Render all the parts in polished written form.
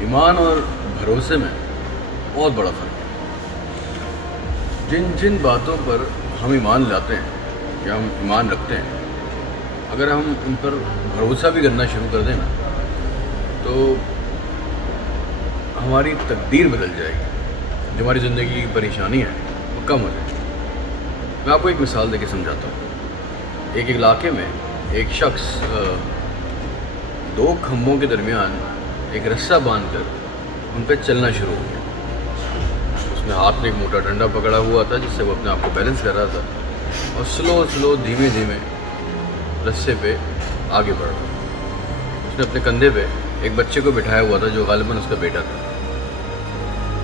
ایمان اور بھروسے میں بہت بڑا فرق ہے۔ جن جن باتوں پر ہم ایمان لاتے ہیں یا ہم ایمان رکھتے ہیں، اگر ہم ان پر بھروسہ بھی کرنا شروع کر دیں نا تو ہماری تقدیر بدل جائے گی، جو ہماری زندگی کی پریشانی ہے وہ کم ہو جائے گی۔ میں آپ کو ایک مثال دے کے سمجھاتا ہوں۔ ایک علاقے میں ایک شخص دو کھمبوں کے درمیان ایک رسہ باندھ کر ان پہ چلنا شروع ہو گیا۔ اس نے ہاتھ میں ایک موٹا ڈنڈا پکڑا ہوا تھا جس سے وہ اپنے آپ کو بیلنس کر رہا تھا، اور سلو دھیمے دھیمے رسے پہ آگے بڑھ رہا تھا۔ اس نے اپنے کندھے پہ ایک بچے کو بٹھایا ہوا تھا جو غالباً اس کا بیٹا تھا۔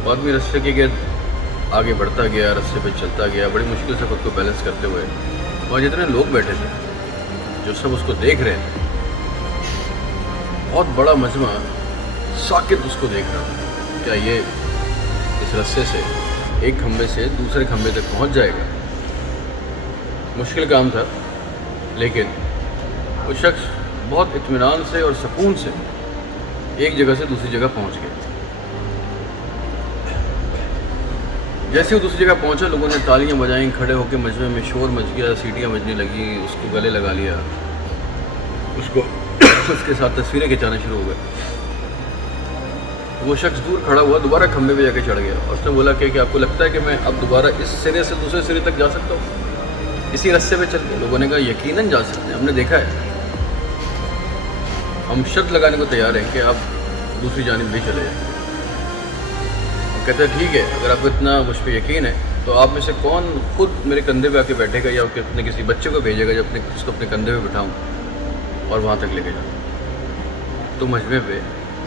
وہ آدمی رسے کے گرد آگے بڑھتا گیا، رسے پہ چلتا گیا، بڑی مشکل سے خود کو بیلنس کرتے ہوئے۔ وہاں جتنے لوگ بیٹھے تھے جو سب اس کو دیکھ رہے تھے، بہت بڑا مجمع ساکت اس کو دیکھ رہا تھا۔ کیا یہ اس رسے سے ایک کھمبے سے دوسرے کھمبے تک پہنچ جائے گا؟ مشکل کام تھا، لیکن وہ شخص بہت اطمینان سے اور سکون سے ایک جگہ سے دوسری جگہ پہنچ گیا۔ جیسے وہ دوسری جگہ پہنچا، لوگوں نے تالیاں بجائیں، کھڑے ہو کے مجمع میں شور مچ گیا، سیٹیاں بجنے لگیں، اس کو گلے لگا لیا، اس کے ساتھ تصویریں کھنچانا شروع ہو گئے۔ وہ شخص دور کھڑا ہوا، دوبارہ کھمبے پہ جا کے چڑھ گیا، اور اس نے بولا کہ آپ کو لگتا ہے کہ میں اب دوبارہ اس سرے سے دوسرے سرے تک جا سکتا ہوں اسی رستے پہ چل کے؟ لوگوں نے کہا یقیناً جا سکتے ہیں، ہم نے دیکھا ہے، ہم شرط لگانے کو تیار ہیں کہ آپ دوسری جانب بھی چلے جائیں۔ کہتے ہیں ٹھیک ہے، اگر آپ کو اتنا مجھ پہ یقین ہے تو آپ میں سے کون خود میرے کندھے پہ آ کے بیٹھے گا، یا اپنے کسی بچے کو بھیجے گا جس کو اپنے کندھے پہ بٹھاؤں اور وہاں تک لے کے جاؤں؟ تو مجمع پہ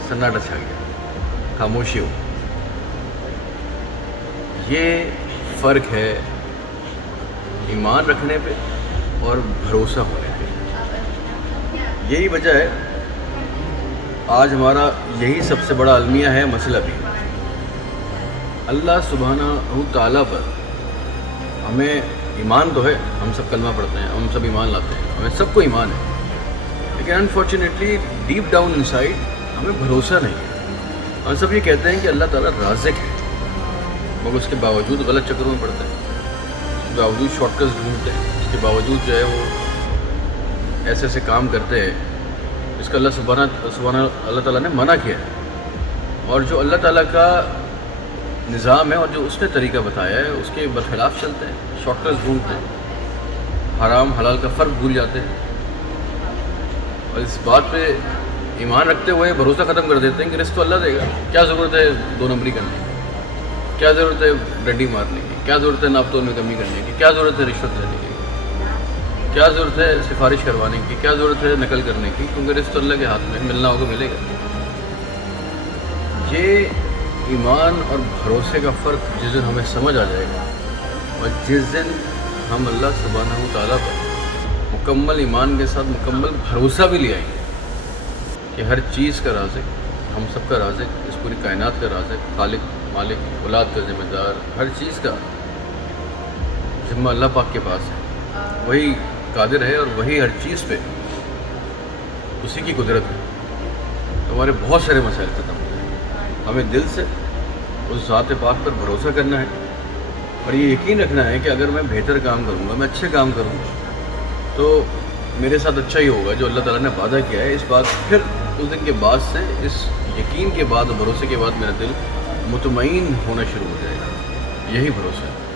سناٹا چھا گیا، خاموشی ہو۔ یہ فرق ہے ایمان رکھنے پہ اور بھروسہ ہونے پہ۔ یہی وجہ ہے آج ہمارا یہی سب سے بڑا المیہ ہے مسئلہ بھی۔ اللہ سبحانہ تعالیٰ پر ہمیں ایمان تو ہے، ہم سب کلمہ پڑھتے ہیں، ہم سب ایمان لاتے ہیں، ہمیں سب کو ایمان ہے، لیکن انفارچونیٹلی ڈیپ ڈاؤن انسائڈ ہمیں بھروسہ نہیں ہے۔ ہم سب یہ کہتے ہیں کہ اللہ تعالیٰ رازق ہے، مگر اس کے باوجود غلط چکروں میں پڑتے ہیں، اس کے باوجود شارٹ کٹس ڈھونڈتے ہیں، اس کے باوجود جو ہے وہ ایسے ایسے کام کرتے ہیں جس کا اللہ تعالیٰ نے منع کیا ہے، اور جو اللہ تعالیٰ کا نظام ہے اور جو اس نے طریقہ بتایا ہے اس کے برخلاف چلتے ہیں، شارٹ کٹس ڈھونڈتے ہیں، حرام حلال کا فرق بھول جاتے ہیں، اور اس بات پہ ایمان رکھتے ہوئے بھروسہ ختم کر دیتے ہیں کہ رزق تو اللہ دے گا، کیا ضرورت ہے دو نمبری کرنے کی، کیا ضرورت ہے ڈنڈی مارنے کی، کیا ضرورت ہے ناپ تول میں کمی کرنے کی، کیا ضرورت ہے رشوت لینے کی، کیا ضرورت ہے سفارش کروانے کی، کیا ضرورت ہے نقل کرنے کی، کیونکہ رزق تو اللہ کے ہاتھ میں، ملنا ہوگا ملے گا۔ یہ ایمان اور بھروسے کا فرق جس دن ہمیں سمجھ آ جائے گا، اور جس دن ہم اللہ سبحانہ تعالیٰ پر مکمل ایمان کے ساتھ مکمل بھروسہ بھی لے آئیں گے کہ ہر چیز کا رازق، ہم سب کا رازق، اس پوری کائنات کا رازق، خالق، مالک، اولاد کا ذمہ دار، ہر چیز کا ذمہ اللہ پاک کے پاس ہے، وہی قادر ہے اور وہی ہر چیز پہ اسی کی قدرت ہے، تو ہمارے بہت سارے مسائل ختم ہو جائیں گے۔ ہمیں دل سے اس ذات پاک پر بھروسہ کرنا ہے، اور یہ یقین رکھنا ہے کہ اگر میں بہتر کام کروں گا، میں اچھے کام کروں گا تو میرے ساتھ اچھا ہی ہوگا جو اللہ تعالیٰ نے وعدہ کیا ہے۔ اس بات پھر اس دن کے بعد سے، اس یقین کے بعد اور بھروسے کے بعد میرا دل مطمئن ہونا شروع ہو جائے گا۔ یہی بھروسہ ہے۔